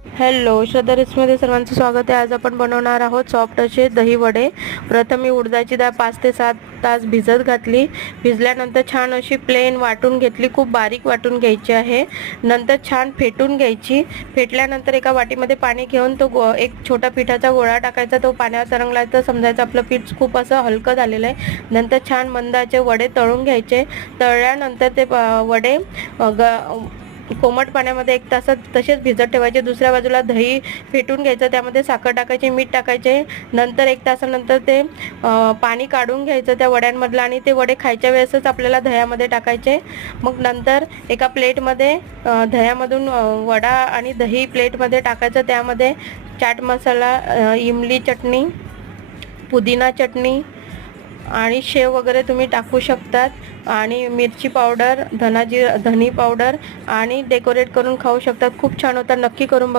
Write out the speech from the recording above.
Hello, श्रद्धा रेसिपीमध्ये सर्वांचं स्वागत आहे. आज आपण बनवणार आहोत सॉफ्ट असे दही वडे. प्रथम मी उडदाची डाळ 5 ते 7 तास भिजत घातली. भिजल्यानंतर छान अशी प्लेन वाटून घेतली, खूप बारीक वाटून घ्यायची आहे. नंतर छान फेटून घ्यायची. फेटल्यानंतर एका वाटीमध्ये पाणी घेऊन तो एक छोटा पिठाचा गोळा टाकायचा. तो पाण्यावर तरंगला तर समजायचं आपलं पीठ खूप असं हलकं झालेलं आहे. नंतर छान मंद आचेवर वडे तळून घ्यायचे. तळल्यानंतर ते वडे कोमट पाण्यामध्ये 1 तास तसेच भिजत ठेवायचे. दुसऱ्या बाजूला दही फेटून घ्यायचं, त्यामध्ये साखर टाकायची, मीठ टाकायचे. नंतर 1 तासानंतर ते पाणी काढून घ्यायचं त्या वड्यांमधलं आणि ते वडे खायच्या वेळेसच आपल्याला दह्यामध्ये टाकायचे. मग नंतर एका प्लेटमध्ये दह्यामधून वडा आणि दही प्लेटमध्ये टाकायचं. त्यामध्ये चाट मसाला, इमली चटणी, पुदिना चटणी आणि शेव वगैरे तुम्ही टाकू शकतात. आणि मिरची पावडर, धनी पावडर आणि डेकोरेट करून खाऊ शकतात. खूप छान होतात, नक्की करून बघा.